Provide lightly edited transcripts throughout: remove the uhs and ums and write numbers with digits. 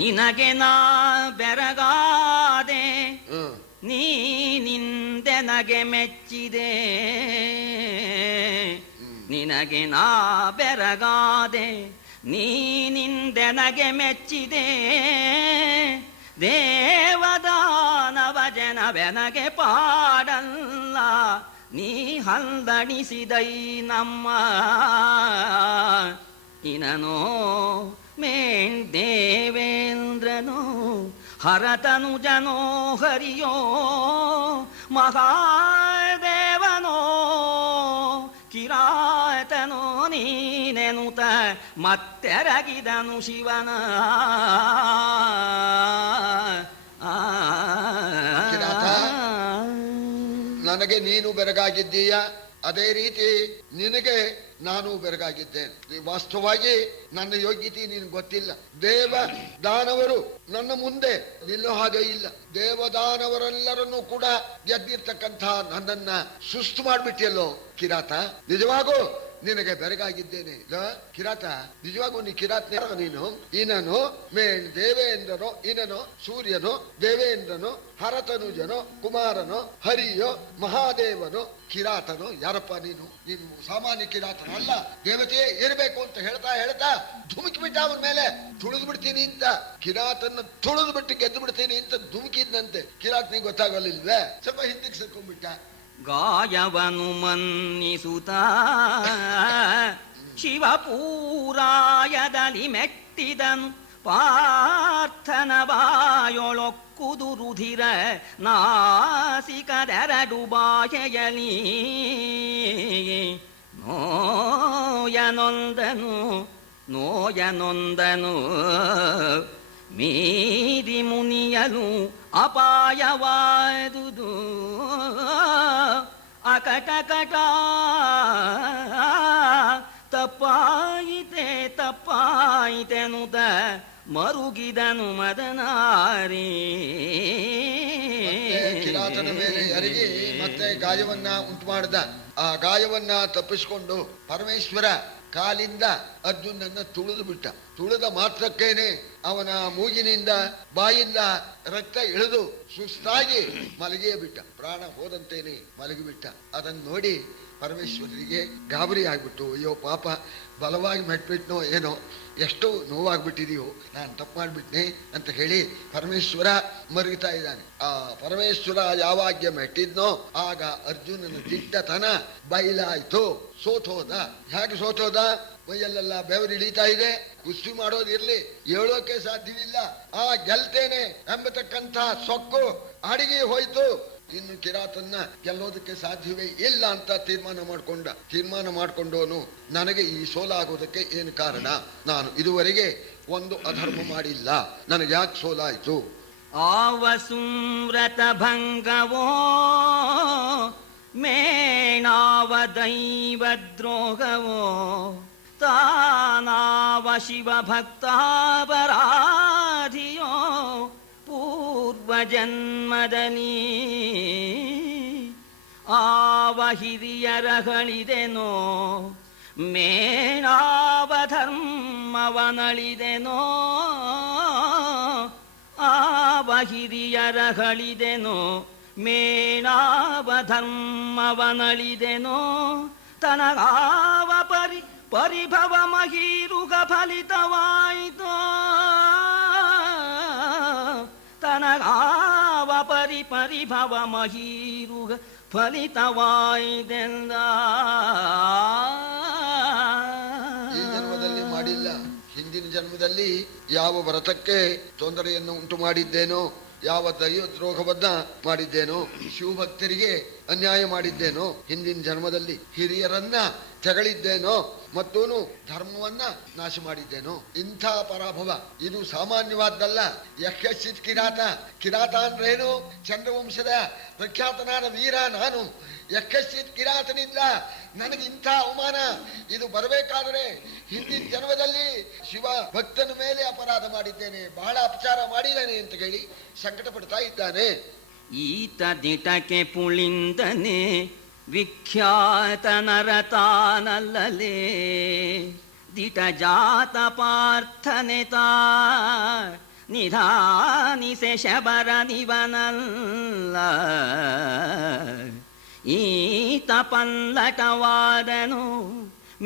ನಿನಗೆ ನಾ ಬೆರಗಾದೆ ನೀನಿಂದೆನಗೆ ಮೆಚ್ಚಿದೆ ನಿನಗೆ ನಾ ಬೆರಗಾದೆ ನೀನಿಂದೆನಗೆ ಮೆಚ್ಚಿದೆ ದೇವದಾನವ ಜನವೆನಗೆ ಪಾಡಲ್ಲ ನೀ ಹಂದಣಿಸಿದೈ ನಮ್ಮ ಇನನೋ ಮೇಣ್ ದೇವೇಂದ್ರನೋ ಹರತನು ಜನೋ ಹರಿಯೋ ಮಹಾದೇವನೋ ಕಿರಾತನೋ ನೀನೆನುತ ಮತ್ತೆರಗಿದನು ಶಿವನ ನನಗೆ ನೀನು ಬೆರಗಾಗಿದ್ದೀಯ, ಅದೇ ರೀತಿ ನಿನಗೆ ನಾನು ಬೆರಗಾಗಿದ್ದೇನೆ. ವಾಸ್ತವವಾಗಿ ನನ್ನ ಯೋಗ್ಯತೆ ನೀನು ಗೊತ್ತಿಲ್ಲ. ದೇವ ದಾನವರು ನನ್ನ ಮುಂದೆ ನಿಲ್ಲೋ ಹಾಗೆ ಇಲ್ಲ. ದೇವದಾನವರೆಲ್ಲರನ್ನೂ ಕೂಡ ಗೆದ್ದಿರ್ತಕ್ಕಂಥ ನನ್ನನ್ನ ಸುಸ್ತು ಮಾಡ್ಬಿಟ್ಟಿಯಲ್ಲೋ ಕಿರಾತ. ನಿಜವಾಗೂ ನಿನಗೆ ಬೆರಗಾಗಿದ್ದೇನೆ ಕಿರಾತ. ನಿಜವಾಗೂ ನೀ ಕಿರಾತನೇ ನೀನು. ಇನನು ಮೇಣ್ ದೇವೇಂದ್ರನೋ ಇನನೋ ಸೂರ್ಯನೋ ದೇವೇಂದ್ರನೋ ಹರತನುಜನೋ ಕುಮಾರನೋ ಹರಿಯೋ ಮಹಾದೇವನೋ ಕಿರಾತನೋ ಯಾರಪ್ಪ ನೀನು? ನೀನು ಸಾಮಾನ್ಯ ಕಿರಾತನ ಅಲ್ಲ, ದೇವತೆಯೇ ಇರಬೇಕು ಅಂತ ಹೇಳ್ತಾ ಹೇಳ್ತಾ ಧುಮುಕಿ ಬಿಟ್ಟ ಅವನ ಮೇಲೆ. ತುಳಿದು ಬಿಡ್ತೀನಿ ಅಂತ ಕಿರಾತನ ತುಳಿದು ಬಿಟ್ಟು ಗೆದ್ದು ಬಿಡ್ತೀನಿ ಅಂತ ಧುಮುಕಿದ್ದಂತೆ ಕಿರಾತನಿಗೆ ಗೊತ್ತಾಗಲಿಲ್ವೇ? ಸ್ವಲ್ಪ ಹಿಂದಕ್ಕೆ ಸರ್ಕೊಂಡ್ಬಿಟ್ಟ. ಗಾಯವನು ಮನ್ನಿಸುತ್ತ ಶಿವಪೂರಾಯದಲ್ಲಿ ಮೆಟ್ಟಿದನು ಪಾರ್ಥನ ಬಾಯೊಳೊಕ್ಕುದು ರುಧಿರ ನಾಸಿಕದೆರಡು ಬಾಯೆಯಲಿ ನೋಯನೊಂದನು ಮೀರಿ ಮುನಿಯಲು ಅಪಾಯವಾದುದು ಅಕಟಕಟ ತಪ್ಪಾಯಿತೆನುದ ಮರುಗಿದನು ಮದನಾರಿ. ಕಿರಾತನ ಮೇಲೆ ಅರಿಗಿ ಮತ್ತೆ ಗಾಯವನ್ನ ಉಂಟು ಮಾಡಿದ. ಆ ಗಾಯವನ್ನ ತಪ್ಪಿಸಿಕೊಂಡು ಪರಮೇಶ್ವರ ಕಾಲಿಂದ ಅರ್ಜುನನ್ನ ತುಳಿದು ಬಿಟ್ಟ. ತುಳಿದ ಮಾತ್ರಕ್ಕೇನೆ ಅವನ ಮೂಗಿನಿಂದ ಬಾಯಿಂದ ರಕ್ತ ಇಳಿದು ಸುಸ್ತಾಗಿ ಮಲಗಿಯೇ ಬಿಟ್ಟ. ಪ್ರಾಣ ಹೋದಂತೇನೆ ಮಲಗಿಬಿಟ್ಟ. ಅದನ್ನು ನೋಡಿ ಪರಮೇಶ್ವರರಿಗೆ ಗಾಬರಿ ಆಗ್ಬಿಟ್ಟು, ಅಯ್ಯೋ ಪಾಪ ಬಲವಾಗಿ ಮೆಟ್ಬಿಟ್ನೋ ಏನೋ, ಎಷ್ಟು ನೋವಾಗ್ಬಿಟ್ಟಿದೆಯೋ, ನಾನು ತಪ್ಪು ಮಾಡಿಬಿಟ್ನೆ ಅಂತ ಹೇಳಿ ಪರಮೇಶ್ವರ ಮರುಗುತ್ತಾ ಇದ್ದಾನೆ. ಆ ಪರಮೇಶ್ವರ ಯಾವಾಗ ಮೆಟ್ಟಿದ್ನೋ ಆಗ ಅರ್ಜುನನ ದಿಟ್ಟತನ ಬಯಲಾಯ್ತು. ಸೋತೋದ. ಹೇಗೆ ಸೋತೋದ? ಮೈಯಲ್ಲೆಲ್ಲ ಬೆವರು ಇಳೀತಾ ಇದೆ. ಕುಸ್ತಿ ಮಾಡೋದಿರ್ಲಿ, ಹೇಳೋಕೆ ಸಾಧ್ಯವಿಲ್ಲ. ಆ ಗೆಲ್ತೇನೆ ಎಂಬತಕ್ಕಂಥ ಸೊಕ್ಕು ಅಡಿಗೆ ಹೋಯ್ತು. ಇನ್ನು ಕಿರಾತನ್ನ ಗೆಲ್ಲೋದಕ್ಕೆ ಸಾಧ್ಯವೇ ಇಲ್ಲ ಅಂತ ತೀರ್ಮಾನ ಮಾಡ್ಕೊಂಡವನು ನನಗೆ ಈ ಸೋಲಾಗೋದಕ್ಕೆ ಏನು ಕಾರಣ? ನಾನು ಇದುವರೆಗೆ ಒಂದು ಅಧರ್ಮ ಮಾಡಿಲ್ಲ, ನನಗೆ ಯಾಕೆ ಸೋಲಾಯ್ತು? ಆವ ಸುಮ್ರತ ಭಂಗವೋ ಮೇಣಾವ ದೈವ ದ್ರೋಹವೋ ತಾನಾವ ಶಿವ ಭಕ್ತಾಪರಾಧಿಯೋ ಪೂರ್ವ ಜನ್ಮದಲ್ಲಿ ಆವ ಹಿರಿಯರಗಳಿದೆನೋ ಮೇಣಾವ ಧರ್ಮವನಳಿದೆನೋ ಆವ ಹಿರಿಯರಗಳಿದೆನೋ ಮೇಣಾವ ಧರ್ಮವನಳಿದೆನೋ ತನಗಾವ ಪರಿಭವ ಮಹೀರುಗ ಫಲಿತವಾಯಿತೋ ತನಗಾವ ಪರಿಭವ ಮಹೀರುಗ ಫಲಿತವಾಯಿತೆಂದ. ಈ ಜನ್ಮದಲ್ಲಿ ಮಾಡಿಲ್ಲ, ಹಿಂದಿನ ಜನ್ಮದಲ್ಲಿ ಯಾವ ವ್ರತಕ್ಕೆ ತೊಂದರೆಯನ್ನು ಉಂಟು ಮಾಡಿದ್ದೇನೋ, ಯಾವ ದ್ರೋಹವನ್ನ ಮಾಡಿದ್ದೇನೋ, ಶಿವಭಕ್ತರಿಗೆ ಅನ್ಯಾಯ ಮಾಡಿದ್ದೇನೋ, ಹಿಂದಿನ ಜನ್ಮದಲ್ಲಿ ಹಿರಿಯರನ್ನ ತೆಗಳಿದ್ದೇನೋ, ಮತ್ತೂನು ಧರ್ಮವನ್ನ ನಾಶ ಮಾಡಿದ್ದೇನೋ. ಇಂಥ ಪರಾಭವ ಇದು ಸಾಮಾನ್ಯವಾದ್ದಲ್ಲ. ಯಕ್ಷಿತ್ ಕಿರಾತ ಅಂದ್ರೇನು? ಚಂದ್ರವಂಶದ ಪ್ರಖ್ಯಾತನಾದ ವೀರ ನಾನು. ಯಕ್ಷಿತ್ ಕಿರಾತನಿಂದ ನನಗೆ ಇಂಥ ಅವಮಾನ ಇದು ಬರಬೇಕಾದರೆ ಹಿಂದಿನ ಜನ್ಮದಲ್ಲಿ ಶಿವ ಭಕ್ತನ ಮೇಲೆ ಅಪರಾಧ ಮಾಡಿದ್ದೇನೆ, ಬಹಳ ಅಪಚಾರ ಮಾಡಿದ್ದೇನೆ ಅಂತ ಹೇಳಿ ಸಂಕಟ ಪಡ್ತಾ ಇದ್ದಾನೆ. ಈತ ದಿಟಕೆ ಪುಳಿಂದನೆ ವಿಖ್ಯಾತ ನರತಾನಲ್ಲಲೇ ದಿಟ ಜಾತ ಪಾರ್ಥನೆತಾ ನಿಧಾನಿಸೆ ಶಬರನಿವನಲ್ಲ ಈತ ಪಲ್ಲಟವಾದನು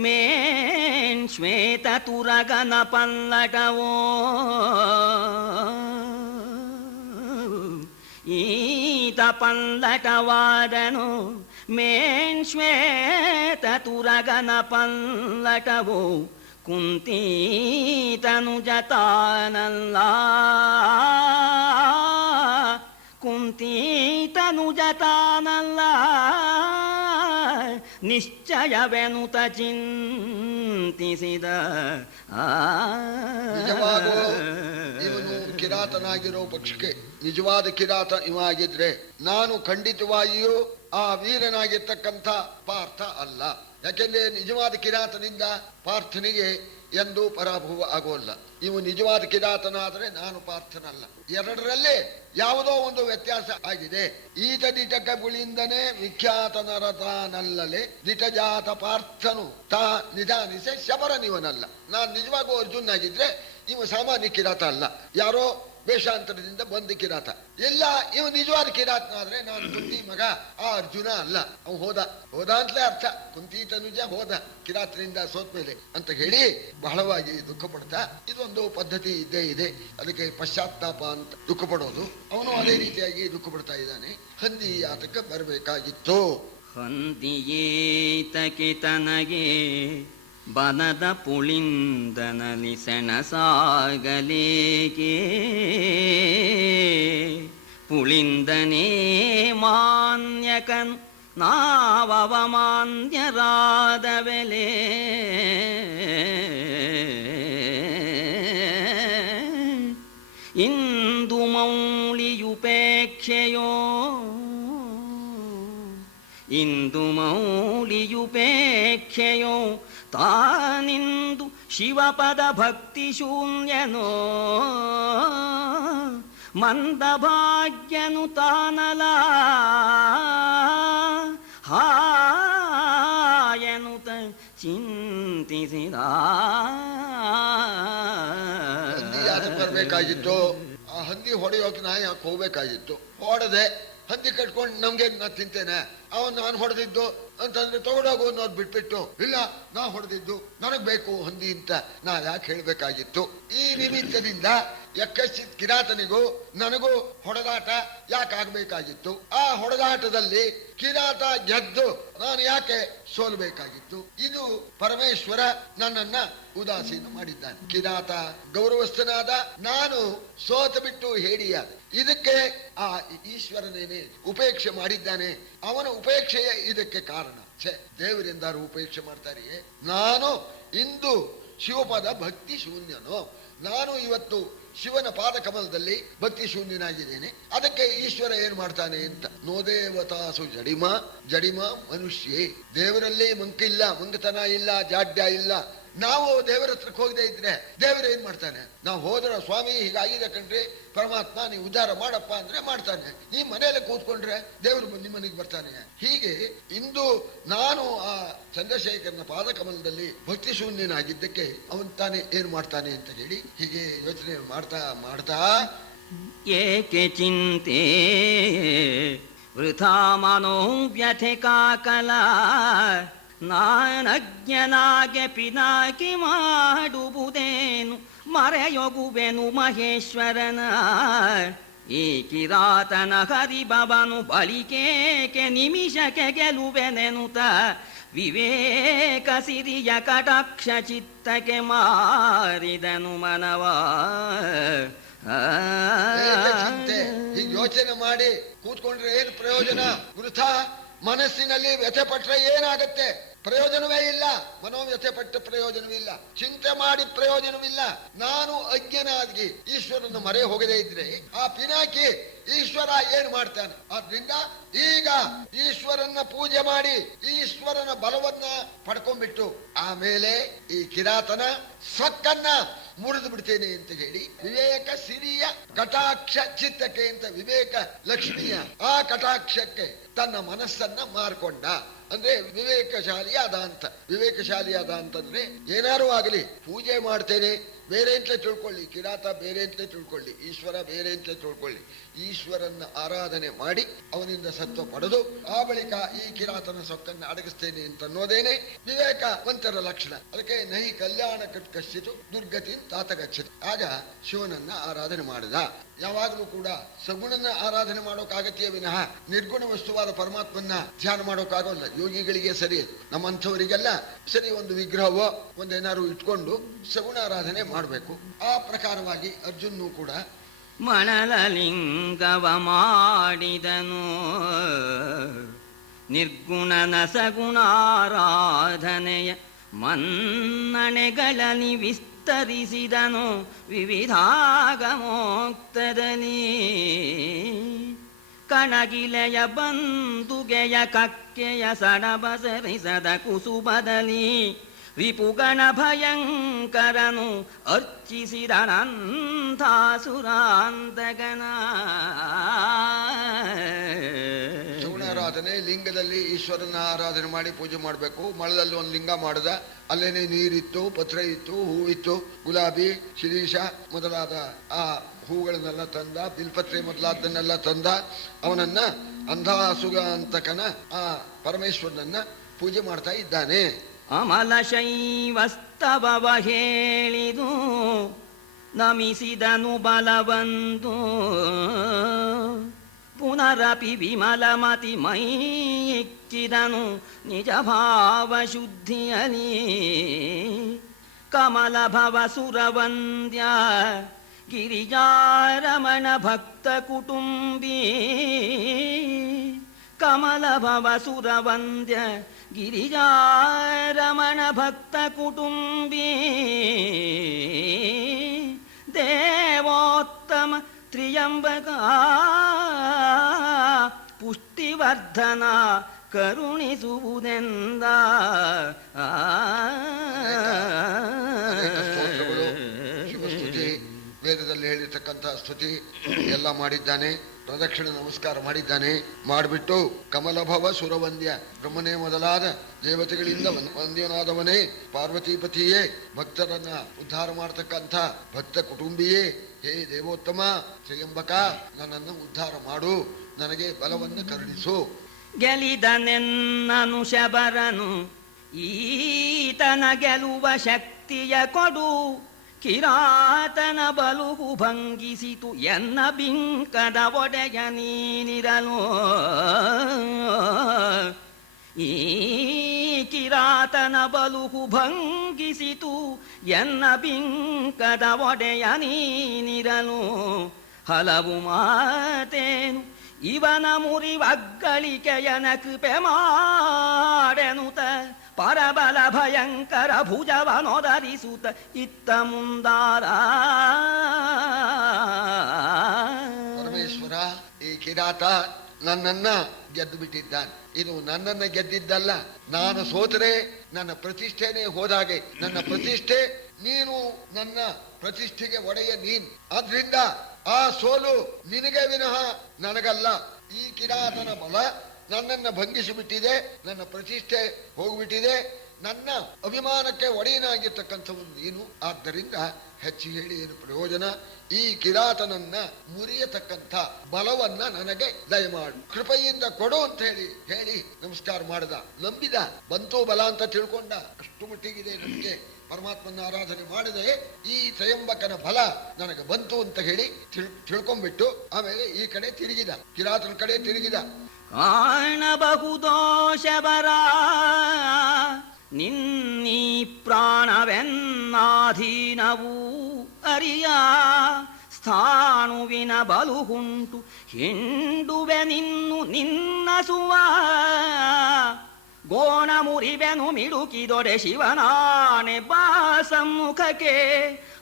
ಮೇನ್ ಶ್ವೇತ ತುರಗನ ಪಲ್ಲಟವೋ ಈತ ಪಲ್ಲಟವಾದನು ಮೇನ್ ಶ್ವೇತ ತುರಗನ ಪಲ್ಲಟವೋ ಕುಂತೀತನುಜತಾನಲ್ಲ ಕುಂತೀತನುಜತಾನಲ್ಲ ನಿಶ್ಚಯವೆನುತ ಚಿಂತಿಸಿದ ನಿಜವಾಗೂ ಇವನು ಕಿರಾತನಾಗಿರೋ ಪಕ್ಷಕ್ಕೆ ನಿಜವಾದ ಕಿರಾತ ಇವಾಗಿದ್ರೆ ನಾನು ಖಂಡಿತವಾಗಿಯೂ ಆ ವೀರನಾಗಿರ್ತಕ್ಕಂಥ ಪಾರ್ಥ ಅಲ್ಲ. ಯಾಕೆಂದ್ರೆ ನಿಜವಾದ ಕಿರಾತನಿಂದ ಪಾರ್ಥನಿಗೆ ಎಂದೂ ಪರಾಭವ ಆಗೋಲ್ಲ. ಇವು ನಿಜವಾದ ಕಿರಾತನಾದರೆ ನಾನು ಪಾರ್ಥನಲ್ಲ. ಎರಡರಲ್ಲೇ ಯಾವುದೋ ಒಂದು ವ್ಯತ್ಯಾಸ ಆಗಿದೆ. ಈತ ದಿಟಕ ಗುಳಿಂದನೇ ವಿಖ್ಯಾತ ನರತಾನಲ್ಲಲೆ ದಿಟಜಾತ ಪಾರ್ಥನು ತಾ ನಿಧಾನಿಸೆ ಶಬರನಿವನಲ್ಲ. ನಾನು ನಿಜವಾಗೂ ಅರ್ಜುನ್ ಆಗಿದ್ರೆ ಇವ ಸಾಮಾನ್ಯ ಕಿರಾತ ಅಲ್ಲ, ಯಾರೋ ವೇಷಾಂತರದಿಂದ ಬಂದ ಕಿರಾತ. ಎಲ್ಲ ಇವ ನಿಜವಾದ ಕಿರಾತನಾದ್ರೆ ನಾನು ಕುಂತಿ ಮಗ ಆ ಅರ್ಜುನ ಅಲ್ಲ. ಅವ್ ಹೋದ ಅಂತಲೇ ಅರ್ಥ. ಕುಂತಿ ತನುಜ ಹೋದ ಕಿರಾತನಿಂದ ಸೋತ್ಮೇಲೆ ಅಂತ ಹೇಳಿ ಬಹಳವಾಗಿ ದುಃಖ ಪಡ್ತಾ ಇದೊಂದು ಪದ್ಧತಿ ಇದ್ದೇ ಇದೆ. ಅದಕ್ಕೆ ಪಶ್ಚಾತ್ತಾಪ ಅಂತ ದುಃಖ ಪಡೋದು. ಅವನು ಅದೇ ರೀತಿಯಾಗಿ ದುಃಖ ಪಡ್ತಾ ಇದ್ದಾನೆ. ಹಂದಿ ಆತಕ್ಕೆ ಬರಬೇಕಾಗಿತ್ತು. ಹಂದಿಯೇತಕ್ಕೆ ತನಗೆ ಬನದ ಪುಳಿಂದನಲಿ ಸೆಣಸಾಗಲೇಕೆ ಪುಳಿಂದನೇ ಮಾನ್ಯಕನು ನಾವಮಾನ್ಯರಾದವೆಲೆ ಇಂದು ಮೌಳಿಯುಪೇಕ್ಷೆಯೋ ಇಂದು ಮೌಳಿಯುಪೇಕ್ಷೆಯೋ ತಾನಿಂದು ಶಿವಪದ ಭಕ್ತಿ ಶೂನ್ಯನೋ ಮಂದಭಾಗ್ಯನು ತಾನಲ ಹಾಯನುತ ಚಿಂತಿಸಿದ. ಬರ್ಬೇಕಾಗಿತ್ತು ಆ ಹಂದಿ ಹೊಡೆಯೋಕೆ ನಾ ಯಾಕೆ ಹೋಗ್ಬೇಕಾಗಿತ್ತು. ಹೊಡೆದೆ ಹಂದಿ ಕಟ್ಕೊಂಡು ನಮ್ಗೆ ನಾ ತಿಂತೇನೆ. ಅವನ್ ನಾನು ಹೊಡೆದಿದ್ದು ಅಂತಂದ್ರೆ ತಗೊಂಡೋಗು ಅನ್ನೋದು ಬಿಟ್ಬಿಟ್ಟು ಇಲ್ಲ ನಾ ಹೊಡೆದಿದ್ದು ನನಗ್ ಬೇಕು ಹಂದಿ ಅಂತ ನಾ ಯಾಕೆ ಹೇಳ್ಬೇಕಾಗಿತ್ತು. ಈ ನಿಮಿತ್ತದಿಂದ ಯಕ್ಕಶ್ಚಿತ್ ಕಿರಾತನಿಗೂ ನನಗೂ ಹೊಡೆದಾಟ ಯಾಕೆ ಆಗ್ಬೇಕಾಗಿತ್ತು. ಆ ಹೊಡೆದಾಟದಲ್ಲಿ ಕಿರಾತ ಗೆದ್ದು ನಾನು ಯಾಕೆ ಸೋಲ್ಬೇಕಾಗಿತ್ತು. ಇದು ಪರಮೇಶ್ವರ ನನ್ನನ್ನ ಉದಾಸೀನ ಮಾಡಿದ್ದಾನೆ. ಕಿರಾತ ಗೌರವಸ್ಥನಾದ, ನಾನು ಸೋತ ಬಿಟ್ಟು ಹೇಡಿಯಾದ. ಇದಕ್ಕೆ ಆ ಈಶ್ವರನೇನೆ ಉಪೇಕ್ಷೆ ಮಾಡಿದ್ದಾನೆ. ಅವನ ಉಪೇಕ್ಷೆಯೇ ಇದಕ್ಕೆ ಕಾರಣ. ದೇವರೆಂದಾರು ಉಪೇಕ್ಷೆ ಮಾಡ್ತಾರೆಯೇ? ನಾನು ಇಂದು ಶಿವಪದ ಭಕ್ತಿ ಶೂನ್ಯನು. ನಾನು ಇವತ್ತು ಶಿವನ ಪಾದ ಕಮಲದಲ್ಲಿ ಭಕ್ತಿ ಶೂನ್ಯನಾಗಿದ್ದೇನೆ. ಅದಕ್ಕೆ ಈಶ್ವರ ಏನ್ ಮಾಡ್ತಾನೆ ಅಂತ. ನೋದೇವತಾಸು ಜಡಿಮ ಜಡಿಮ ಮನುಷ್ಯೇ. ದೇವರಲ್ಲಿ ಮಂಕಿಲ್ಲ, ಮಂಗತನ ಇಲ್ಲ, ಜಾಡ್ಯ ಇಲ್ಲ. ನಾವು ದೇವರ ಹತ್ರಕ್ಕೆ ಹೋಗದೆ ಇದ್ರೆ ದೇವರು ಏನ್ ಮಾಡ್ತಾನೆ? ನಾವು ಹೋದ್ರ ಸ್ವಾಮಿ ಹೀಗಾಗಿದೆ ಕಣ್ರಿ, ಪರಮಾತ್ಮ ನೀವು ಉದ್ಧಾರ ಮಾಡಪ್ಪ ಅಂದ್ರೆ ಮಾಡ್ತಾನೆ. ನೀ ಮನೆಯಲ್ಲೇ ಕೂತ್ಕೊಂಡ್ರೆ ದೇವರು ನಿಮ್ಮ ಮನೆಗೆ ಬರ್ತಾನೆ. ಹೀಗೆ ಇಂದು ನಾನು ಆ ಚಂದ್ರಶೇಖರನ ಪಾದಕಮಲದಲ್ಲಿ ಭಕ್ತಿ ಶೂನ್ಯನಾಗಿದ್ದಕ್ಕೆ ಅವನ್ ತಾನೇ ಏನ್ ಮಾಡ್ತಾನೆ ಅಂತ ಹೇಳಿ ಹೀಗೆ ಯೋಚನೆ ಮಾಡ್ತಾ ಮಾಡ್ತಾ ಏಕೆ ಚಿಂತೆ ವೃಥಾ ಮನೋ ವ್ಯಥೆ ಕಾಕಲ ನಾನಜ್ಞನಾಗೆ ಪಿನಾಕಿ ಮಾಡುವುದೇನು ಮರೆಯೊಗುವೆನು ಮಹೇಶ್ವರನ. ಈ ಕಿರಾತನ ಹರಿಬವನು ಬಳಿಕೇಕೆ ನಿಮಿಷಕ್ಕೆ ಗೆಲುವೆನೆನುತ ವಿವೇಕ ಸಿರಿಯ ಕಟಾಕ್ಷ ಚಿತ್ತಕ್ಕೆ ಮಾರಿದನು ಮನವ. ಹೀಗೆ ಯೋಚನೆ ಮಾಡಿ ಕೂತ್ಕೊಂಡ್ರೆ ಏನು ಪ್ರಯೋಜನ? ವೃಥಾ ಮನಸ್ಸಿನಲ್ಲಿ ವ್ಯಥೆ ಪಟ್ರೆ ಏನಾಗತ್ತೆ? ಪ್ರಯೋಜನವೇ ಇಲ್ಲ. ಮನೋವ್ಯಥೆ ಪಟ್ಟ ಪ್ರಯೋಜನವಿಲ್ಲ, ಚಿಂತೆ ಮಾಡಿ ಪ್ರಯೋಜನವಿಲ್ಲ. ನಾನು ಅಜ್ಞನಾಗಿ ಈಶ್ವರನ ಮರೆ ಹೋಗದೇ ಇದ್ರೆ ಆ ಪಿನಾಕಿ ಈಶ್ವರ ಏನ್ ಮಾಡ್ತಾನೆ? ಆದ್ರಿಂದ ಈಗ ಈಶ್ವರನ ಪೂಜೆ ಮಾಡಿ ಈಶ್ವರನ ಬಲವನ್ನ ಪಡ್ಕೊಂಡ್ಬಿಟ್ಟು ಆಮೇಲೆ ಈ ಕಿರಾತನ ಸೊಕ್ಕನ್ನ ಮುರಿದು ಬಿಡ್ತೇನೆ ಅಂತ ಹೇಳಿ ವಿವೇಕ ಸಿರಿಯ ಕಟಾಕ್ಷ ಚಿತ್ತಕ್ಕೆ ಅಂತ ವಿವೇಕ ಲಕ್ಷ್ಮಿಯ ಆ ಕಟಾಕ್ಷಕ್ಕೆ ತನ್ನ ಮನಸ್ಸನ್ನ ಮಾರ್ಕೊಂಡ. ಅಂದ್ರೆ ವಿವೇಕಶಾಲಿಯಾದ ಅಂತ. ವಿವೇಕಶಾಲಿಯಾದ ಅಂತಂದ್ರೆ ಏನಾರು ಆಗಲಿ ಪೂಜೆ ಮಾಡ್ತೇನೆ, ಬೇರೆ ಅಂತಲೇ ತಿಳ್ಕೊಳ್ಳಿ, ಕಿರಾತ ಬೇರೆ ಅಂತಲೇ ತಿಳ್ಕೊಳ್ಳಿ, ಈಶ್ವರ ಬೇರೆ ಅಂತಲೇ ತಿಳ್ಕೊಳ್ಳಿ. ಈಶ್ವರನ್ನ ಆರಾಧನೆ ಮಾಡಿ ಅವನಿಂದ ಸತ್ವ ಪಡೆದು ಆ ಬಳಿಕ ಈ ಕಿರಾತನ ಸೊಕ್ಕನ್ನು ಅಡಗಿಸ್ತೇನೆ ಅಂತ ಅನ್ನೋದೇನೆ ವಿವೇಕವಂತರ ಲಕ್ಷಣ. ಅದಕ್ಕೆ ನಹಿ ಕಲ್ಯಾಣ ಕಚ್ಚಿತು ದುರ್ಗತಿ ತಾತಗಚ್ಚಿತು. ಆಗ ಶಿವನನ್ನ ಆರಾಧನೆ ಮಾಡಿದ. ಯಾವಾಗಲೂ ಕೂಡ ಸಗುಣನ ಆರಾಧನೆ ಮಾಡೋಕ್ಕಾಗತ್ತೆಯೇ ವಿನಃ ನಿರ್ಗುಣ ವಸ್ತುವಾದ ಪರಮಾತ್ಮನ್ನ ಧ್ಯಾನ ಮಾಡೋಕ್ಕಾಗೋಲ್ಲ. ಯೋಗಿಗಳಿಗೆ ಸರಿ, ನಮ್ಮಂಥವರಿಗೆಲ್ಲ ಸರಿ ಒಂದು ವಿಗ್ರಹವೋ ಒಂದೇನಾದ್ರು ಇಟ್ಕೊಂಡು ಸಗುಣ ಆರಾಧನೆ ಮಾಡಬೇಕು. ಆ ಪ್ರಕಾರವಾಗಿ ಅರ್ಜುನನು ಕೂಡ ಮಣಲಲಿಂಗವ ಮಾಡಿದನು, ನಿರ್ಗುಣನ ಸಗುಣಾರಾಧನೆಯ ಮನ್ನಣೆಗಳಲ್ಲಿ ವಿಸ್ತರಿಸಿದನು ವಿವಿಧಾಗಮೋಕ್ತದಲ್ಲಿ. ಕಣಗಿಲೆಯ ಬಂದುಗೆಯ ಕಕ್ಕೆಯ ಸಡಬಸರಿಸದ ಕುಸುಬದಲ್ಲಿ ರಿಪುಗಣ ಭಯಂಕರನು ಅರ್ಚಿಸಿದನಂತಾಸುರಾಂತಗನ. ಸಗುಣಾರಾಧನೆ ಲಿಂಗದಲ್ಲಿ ಈಶ್ವರನ ಆರಾಧನೆ ಮಾಡಿ ಪೂಜೆ ಮಾಡಬೇಕು. ಮಳದಲ್ಲಿ ಒಂದು ಲಿಂಗ ಮಾಡಿದ, ಅಲ್ಲೇನೆ ನೀರಿತ್ತು, ಪತ್ರ ಇತ್ತು, ಹೂವಿತ್ತು, ಗುಲಾಬಿ, ಶಿರೀಷ ಮೊದಲಾದ ಆ ಹೂಗಳನ್ನೆಲ್ಲ ತಂದ, ಬಿಲ್ಪತ್ರೆ ಮೊದಲಾದನ್ನೆಲ್ಲ ತಂದ. ಅವನನ್ನ ಅಂಧಾಸುಗ ಅಂತಕನ ಆ ಪರಮೇಶ್ವರನನ್ನ ಪೂಜೆ ಮಾಡ್ತಾ ಇದ್ದಾನೆ. ಅಮಲ ಶೈವಸ್ತವ ಹೇಳಿದು ನಮಿಸಿದನು ಬಲವಂದು, ಪುನರಪಿ ವಿಮಲಮತಿ ಮೈಕ್ಕಿದನು ನಿಜ ಭಾವ ಶುದ್ಧಿಯಲಿ. ಕಮಲ ಭವ ಸುರವಂದ್ಯ ಗಿರಿಜಾರಮಣ ಭಕ್ತ ಕುಟುಂಬಿ. ಕಮಲ ಭವ ಸುರವಂದ್ಯ ಗಿರಿಜಾರಮಣ ಭಕ್ತ ಕುಟುಂಬಿ. ದೇವೋತ್ತಮ ತ್ರಿಯಂಬಕ ಪುಷ್ಟಿವರ್ಧನ ಕರುಣಿಸುವುದೆಂದ. ಶಿವಸ್ತುತಿ, ವೇದದಲ್ಲಿ ಹೇಳಿರ್ತಕ್ಕಂಥ ಸ್ತುತಿ ಎಲ್ಲ ಮಾಡಿದ್ದಾನೆ. ಪ್ರದಕ್ಷಿಣೆ ನಮಸ್ಕಾರ ಮಾಡಿದ್ದಾನೆ. ಮಾಡಿಬಿಟ್ಟು ಕಮಲಭವ ಸುರವಂದ್ಯ, ಬ್ರಹ್ಮನೇ ಮೊದಲಾದ ದೇವತೆಗಳಿಂದ ವಂದ್ಯನಾದವನೇ, ಪಾರ್ವತೀಪತಿಯೇ, ಭಕ್ತರನ್ನ ಉದ್ಧಾರ ಮಾಡತಕ್ಕಂಥ ಭಕ್ತ ಕುಟುಂಬಿಯೇ, ಹೇ ದೇವೋತ್ತಮ ತ್ರಿಯಂಬಕ, ನನ್ನನ್ನು ಉದ್ಧಾರ ಮಾಡು, ನನಗೆ ಬಲವನ್ನು ಕರುಣಿಸು. ಗೆಲಿದನೆನ್ನನು ಶಬರನು, ಈತನ ಗೆಲುವ ಶಕ್ತಿಯ ಕೊಡು. ಕಿರಾತನ ಬಲುಹು ಭಂಗಿಸಿತು ಎನ್ನ ಬಿಂಕದ ಒಡೆಯ ನೀನಿರಲು. ಈ ಕಿರಾತನ ಬಲುಹು ಭಂಗಿಸಿತು ಎನ್ನ ಬಿಂಕದ ಒಡೆಯ ನೀನಿರಲು. ಹಲವು ಮಾತೇನು ಇವನ ಮುರಿವಗ್ಗಳಿಕೆಯನ ಕೃಪೆ ಮಾಡೆನುತ, ಪರಬಲ ಭಯಂಕರ ಭುಜವನೊದರಿಸುತ್ತ ಇತ್ತ ಮುಂದಾರ. ಪರಮೇಶ್ವರ, ಈ ಕಿರಾತ ನನ್ನನ್ನ ಗೆದ್ದು ಬಿಟ್ಟಿದ್ದಾನೆ. ಇದು ನನ್ನನ್ನ ಗೆದ್ದಿದ್ದಲ್ಲ, ನಾನು ಸೋತರೆ ನನ್ನ ಪ್ರತಿಷ್ಠೆನೇ ಹೋದಾಗೆ. ನನ್ನ ಪ್ರತಿಷ್ಠೆ ನೀನು, ನನ್ನ ಪ್ರತಿಷ್ಠೆಗೆ ಒಡೆಯ ನೀನ್. ಆದ್ರಿಂದ ಆ ಸೋಲು ನಿನಗೆ ವಿನಃ ನನಗಲ್ಲ. ಈ ಕಿರಾತನ ಬಲ ನನ್ನನ್ನು ಭಂಗಿಸಿಬಿಟ್ಟಿದೆ, ನನ್ನ ಪ್ರತಿಷ್ಠೆ ಹೋಗ್ಬಿಟ್ಟಿದೆ, ನನ್ನ ಅಭಿಮಾನಕ್ಕೆ ಒಡೆಯನಾಗಿರ್ತಕ್ಕಂಥವನು ನೀನು. ಆದ್ದರಿಂದ ಹೆಚ್ಚು ಹೇಳಿ ಏನು ಪ್ರಯೋಜನ? ಈ ಕಿರಾತನನ್ನ ಮುರಿಯತಕ್ಕಂಥ ಬಲವನ್ನ ನನಗೆ ದಯಮಾಡು, ಕೃಪೆಯಿಂದ ಕೊಡು ಅಂತ ಹೇಳಿ ನಮಸ್ಕಾರ ಮಾಡಿದ. ನಂಬಿದ, ಬಂತು ಬಲ ಅಂತ ತಿಳ್ಕೊಂಡ. ಅಷ್ಟು ಮಟ್ಟಿಗಿದೆ ನಮಗೆ ಪರಮಾತ್ಮನ ಆರಾಧನೆ ಮಾಡಿದೆ. ಈ ತ್ರಯಂಬಕನ ಬಲ ನನಗೆ ಬಂತು ಅಂತ ಹೇಳಿ ತಿಳ್ಕೊಂಡ್ಬಿಟ್ಟು ಆಮೇಲೆ ಈ ಕಡೆ ತಿರುಗಿದ, ಕಿರಾತನ ಕಡೆ ತಿರುಗಿದ. ಕಾಣಬಹುದೋ ಶಬರ ನಿನ್ನೀ ಪ್ರಾಣವೆನ್ನಾಧೀನವೂ ಅರಿಯ. ಸ್ಥಾಣುವಿನ ಬಲುಹುಂಟು ಹಿಂಡುವೆ ನಿನ್ನ ಸುವ. ಗೋಣ ಮುರಿವೆನು ಮಿಡುಕಿದೊಡೆ ಶಿವನಾನೆ ಬಾ ಸಮ್ಮುಖಕ್ಕೆ.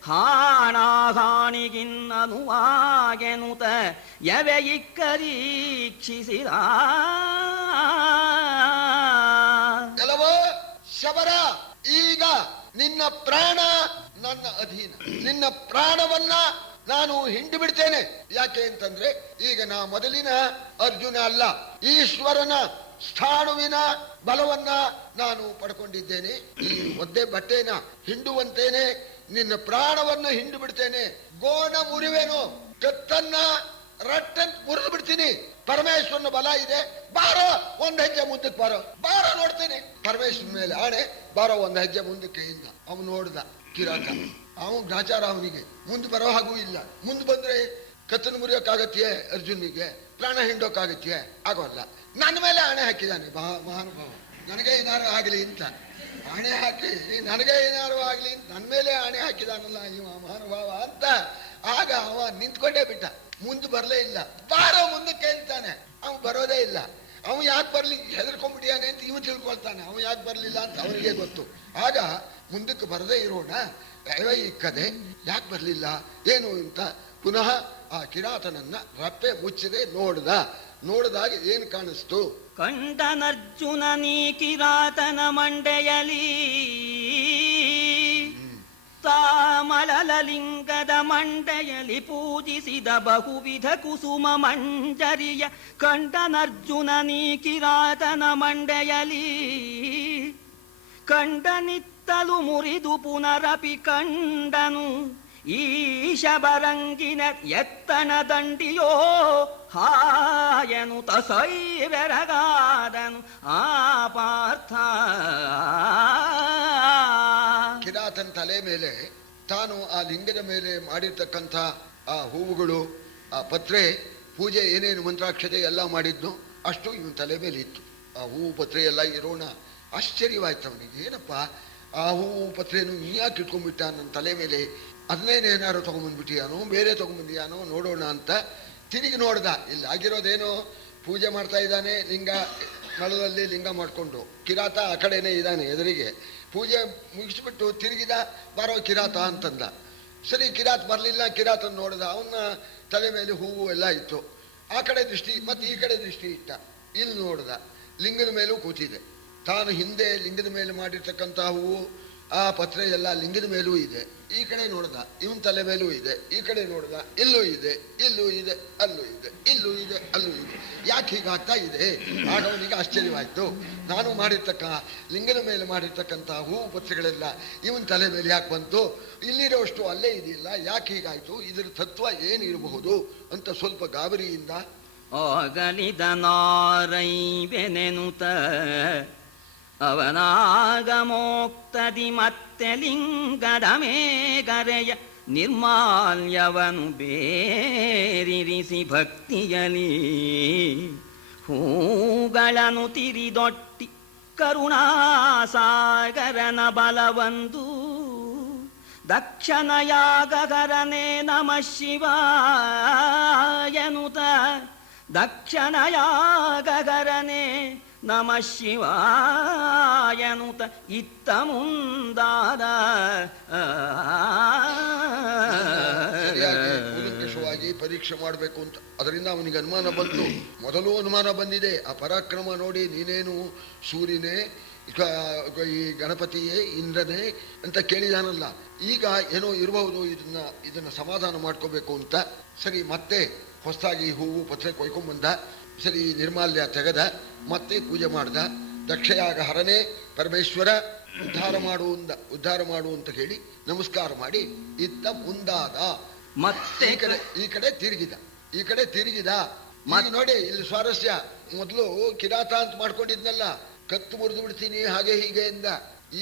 ಹಾಣಾಹಾಣಿಗಿನ್ನನುವಾಗೆನುತ ಯವೆ ಇಕ್ಕರೀಕ್ಷಿಸಿದ. ಕೆಲವೋ ಶಬರ, ಈಗ ನಿನ್ನ ಪ್ರಾಣ ನನ್ನ ಅಧೀನ. ನಿನ್ನ ಪ್ರಾಣವನ್ನ ನಾನು ಹಿಂಡು ಬಿಡ್ತೇನೆ. ಯಾಕೆ ಅಂತಂದ್ರೆ ಈಗ ನಾ ಮೊದಲಿನ ಅರ್ಜುನ ಅಲ್ಲ, ಈಶ್ವರನ ಸ್ಥಾಣುವಿನ ಬಲವನ್ನ ನಾನು ಪಡ್ಕೊಂಡಿದ್ದೇನೆ. ಈ ಒದ್ದೆ ಬಟ್ಟೆನ ಹಿಂಡುವಂತೇನೆ ನಿನ್ನ ಪ್ರಾಣವನ್ನ ಹಿಂಡು ಬಿಡ್ತೇನೆ, ಗೋಣ ಮುರಿವೇನು, ಕತ್ತನ್ನ ರಟ್ಟನ್ ಮುರಿದು ಬಿಡ್ತೀನಿ. ಪರಮೇಶ್ವರನ ಬಲ ಇದೆ, ಬಾರೋ ಒಂದ್ ಹೆಜ್ಜೆ ಮುಂದಕ್ಕೆ ಬಾರೋ, ಬಾರೋ ನೋಡ್ತೇನೆ. ಪರಮೇಶ್ವರನ ಮೇಲೆ ಆಣೆ, ಬಾರೋ ಒಂದ್ ಹೆಜ್ಜೆ ಮುಂದಕ್ಕೆ ಇಂದ. ಅವನು ನೋಡ್ದ ಕಿರಾತ, ಅವನು ಗ್ರಾಚಾರ, ಅವನಿಗೆ ಮುಂದೆ ಬರೋ ಹಾಗೂ ಇಲ್ಲ. ಮುಂದೆ ಬಂದ್ರೆ ಕತ್ತನ್ನು ಮುರಿಯೋಕ್ಕಾಗತ್ಯೆ, ಅರ್ಜುನಿಗೆ ಪ್ರಾಣ ಹಿಂಡೋಕ್ಕಾಗತ್ಯೆ, ಆಗೋಲ್ಲ. ನನ್ನ ಮೇಲೆ ಆಣೆ ಹಾಕಿದ್ದಾನೆ ಮಹಾನುಭಾವ, ನನಗೆ ಏನಾರು ಆಗಲಿ ಅಂತ ಆಣೆ ಹಾಕಿ, ನನಗೆ ಏನಾರು ಆಗ್ಲಿ ಅಂತ ನನ್ನ ಮೇಲೆ ಆಣೆ ಹಾಕಿದಾನಲ್ಲ ಇವ ಮಹಾನುಭಾವ ಅಂತ. ಆಗ ಅವ ನಿಂತ್ಕೊಂಡೇ ಬಿಟ್ಟ, ಮುಂದೆ ಬರಲೇ ಇಲ್ಲ. ಬಾರೋ ಮುಂದಕ್ಕೆ ಅಂತಾನೆ, ಅವ ಬರೋದೇ ಇಲ್ಲ. ಅವ ಯಾಕೆ ಬರ್ಲಿ, ಹೆದರ್ಕೊಂಡ್ಬಿಟ್ಟಿಯಾನೆ ಅಂತ ಇವ ತಿಳ್ಕೊಳ್ತಾನೆ, ಅವ ಯಾಕೆ ಬರ್ಲಿಲ್ಲ ಅಂತ ಅವನಿಗೆ ಗೊತ್ತು. ಆಗ ಮುಂದಕ್ಕೆ ಬರದೇ ಇರೋಣ, ಇಕ್ಕದೆ ಯಾಕೆ ಬರ್ಲಿಲ್ಲ ಏನು ಅಂತ ಪುನಃ ಆ ಕಿರಾತನನ್ನ ರಪ್ಪೆ ಮುಚ್ಚದೆ ನೋಡಿದಾಗ ಏನು ಕಾಣಿಸ್ತು? ಕಂಡನರ್ಜುನ ನೀ ಕಿರಾತನ ಮಂಡೆಯಲಿ ತಾಮಲಲಿಂಗದ ಮಂಡೆಯಲಿ ಪೂಜಿಸಿದ ಬಹುವಿಧ ಕುಸುಮ ಮಂಜರಿಯ. ಕಂಡನರ್ಜುನ ನೀ ಕಿರಾತನ ಮಂಡೆಯಲಿ ಕಂಡನಿತ್ತಲು ಮುರಿದು ಪುನರಪಿ ಕಂಡನು ಈಶಬರಂಗಿನ ಎತ್ತನ ದಂಡಿಯೋ ಹಾಯನು ತಸೈ ಬೆರಗಾದನು ಆ ಪಾರ್ಥ. ಕಿರಾತನ ತಲೆ ಮೇಲೆ ತಾನು ಆ ಲಿಂಗದ ಮೇಲೆ ಮಾಡಿರ್ತಕ್ಕಂಥ ಆ ಹೂವುಗಳು, ಆ ಪತ್ರೆ, ಪೂಜೆ, ಏನೇನು ಮಂತ್ರಾಕ್ಷತೆ ಎಲ್ಲ ಮಾಡಿದ್ನು ಅಷ್ಟು ಇವನ್ ತಲೆ ಮೇಲೆ ಇತ್ತು. ಆ ಹೂವು ಪತ್ರೆ ಎಲ್ಲ ಇರೋಣ ಆಶ್ಚರ್ಯವಾಯ್ತು ಅವನಿಗೆ. ಏನಪ್ಪ ಆ ಹೂವು ಪತ್ರೆಯನ್ನು ಯಾಕೆ ಇಟ್ಕೊಂಡ್ಬಿಟ್ಟ ನನ್ನ ತಲೆ ಮೇಲೆ? ಅದನ್ನೇನೇನಾರು ತಗೊಂಡ್ಬಂದ್ಬಿಟ್ಟಿಯಾನೋ, ಬೇರೆ ತಗೊಂಡ್ಬಂದಿಯಾನೋ ನೋಡೋಣ ಅಂತ ತಿರುಗಿ ನೋಡ್ದ. ಇಲ್ಲಿ ಆಗಿರೋದೇನೋ ಪೂಜೆ ಮಾಡ್ತಾ ಇದ್ದಾನೆ, ಲಿಂಗ ನಳದಲ್ಲಿ ಲಿಂಗ ಮಾಡಿಕೊಂಡು. ಕಿರಾತ ಆ ಕಡೆನೇ ಇದ್ದಾನೆ ಎದುರಿಗೆ. ಪೂಜೆ ಮುಗಿಸ್ಬಿಟ್ಟು ತಿರುಗಿದ, ಬರೋ ಕಿರಾತ ಅಂತಂದ. ಸರಿ, ಕಿರಾತ ಬರಲಿಲ್ಲ. ಕಿರಾತನ ನೋಡ್ದ, ಅವನ ತಲೆ ಮೇಲೆ ಹೂವು ಎಲ್ಲ ಇತ್ತು. ಆ ಕಡೆ ದೃಷ್ಟಿ ಮತ್ತೆ ಈ ಕಡೆ ದೃಷ್ಟಿ ಇಟ್ಟ. ಇಲ್ಲಿ ನೋಡ್ದ, ಲಿಂಗದ ಮೇಲೂ ಕೂತಿದೆ. ತಾನು ಹಿಂದೆ ಲಿಂಗದ ಮೇಲೆ ಮಾಡಿರ್ತಕ್ಕಂಥ ಹೂವು, ಆ ಪತ್ರೆ ಎಲ್ಲ ಲಿಂಗದ ಮೇಲೂ ಇದೆ. ಈ ಕಡೆ ನೋಡ್ದ, ಇವನ್ ತಲೆ ಮೇಲೂ ಇದೆ. ಈ ಕಡೆ ನೋಡ್ದ, ಇಲ್ಲೂ ಇದೆ, ಇಲ್ಲೂ ಇದೆ, ಅಲ್ಲೂ ಇದೆ, ಇಲ್ಲೂ ಇದೆ, ಅಲ್ಲೂ ಇದೆ. ಯಾಕೆ ಹೀಗಾಗ್ತಾ ಇದೆ? ಆಗ ಅವನಿಗೆ ಆಶ್ಚರ್ಯವಾಯ್ತು. ನಾನು ಲಿಂಗದ ಮೇಲೆ ಮಾಡಿರ್ತಕ್ಕಂಥ ಹೂವು ಪತ್ರೆಗಳೆಲ್ಲ ಇವನ್ ತಲೆ ಮೇಲೆ ಯಾಕೆ ಬಂತು? ಇಲ್ಲಿರೋಷ್ಟು ಅಲ್ಲೇ ಇದೆಯಲ್ಲ, ಯಾಕೆ ಹೀಗಾಯ್ತು? ಇದರ ತತ್ವ ಏನಿರಬಹುದು ಅಂತ ಸ್ವಲ್ಪ ಗಾಬರಿಯಿಂದ ಆಗಲಿದ ನಾರೈ ಬೆನೆನುತ ಅವನಾಗಮೋಕ್ತದಿ ಮತ್ತೆ ಲಿಂಗದ ಮೇಗರೆಯ ನಿರ್ಮಾಲ್ಯವನು ಬೇರಿರಿಸಿ ಭಕ್ತಿಯಲಿ ಹೂಗಳನ್ನು ತಿರಿದೊಟ್ಟಿ ಕರುಣಾಸಾಗರನ ಬಲವಂದು ದಕ್ಷನಯಾಗಕರನೇ ನಮಃ ಶಿವಾಯನುತ ದಕ್ಷನಯಾಗಕರನೇ ನಮಃ ಶಿವಾಯನುತ ಇತ್ತ ಮುಂದಾದ ಕೂಲಂಕಷವಾಗಿ ಪರೀಕ್ಷೆ ಮಾಡಬೇಕು ಅಂತ ಅದರಿಂದ ಅವನಿಗೆ ಅನುಮಾನ ಬಂತು. ಮೊದಲು ಅನುಮಾನ ಬಂದಿದೆ, ಆ ಪರಾಕ್ರಮ ನೋಡಿ ನೀನೇನು ಸೂರ್ಯನೇ, ಈ ಗಣಪತಿಯೇ, ಇಂದ್ರನೇ ಅಂತ ಕೇಳಿದಾನಲ್ಲ. ಈಗ ಏನೋ ಇರಬಹುದು, ಇದನ್ನ ಸಮಾಧಾನ ಮಾಡ್ಕೋಬೇಕು ಅಂತ. ಸರಿ, ಮತ್ತೆ ಹೊಸದಾಗಿ ಹೂವು ಪತ್ರೆ ಕೊಯ್ಕೊಂಡ್ಬಂದ. ಸರಿ, ನಿರ್ಮಾಲ್ಯ ತೆಗೆದ, ಮತ್ತೆ ಪೂಜೆ ಮಾಡ್ದ. ದಕ್ಷಯಾಗ ಹರನೇ ಪರಮೇಶ್ವರ ಉದ್ಧಾರ ಮಾಡು ಅಂತ ಹೇಳಿ ನಮಸ್ಕಾರ ಮಾಡಿ ಇತ್ತ ಮುಂದಾದ. ಮತ್ತೆ ಈ ಕಡೆ ತಿರುಗಿದ. ನೋಡಿ ಇಲ್ಲಿ ಸ್ವಾರಸ್ಯ. ಮೊದಲು ಕಿರಾತ ಅಂತ ಮಾಡ್ಕೊಂಡಿದ್ನಲ್ಲ, ಕತ್ತು ಮುರಿದು ಬಿಡ್ತೀನಿ ಹಾಗೆ ಹೀಗೆ ಎಂದ.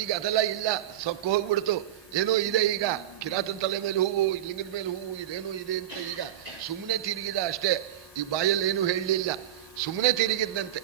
ಈಗ ಅದೆಲ್ಲ ಇಲ್ಲ, ಸೊಕ್ಕು ಹೋಗ್ಬಿಡ್ತು. ಏನೋ ಇದೆ ಈಗ, ಕಿರಾತನ ತಲೆ ಮೇಲೆ ಹೂವು, ಲಿಂಗದ ಮೇಲೆ ಹೂವು, ಇದೇನೋ ಇದೆ ಅಂತ ಈಗ ಸುಮ್ಮನೆ ತಿರುಗಿದ ಅಷ್ಟೇ. ಈ ಬಾಯಲ್ಲಿ ಏನೂ ಹೇಳಲಿಲ್ಲ, ಸುಮ್ಮನೆ ತಿರುಗಿದ್ದಂತೆ.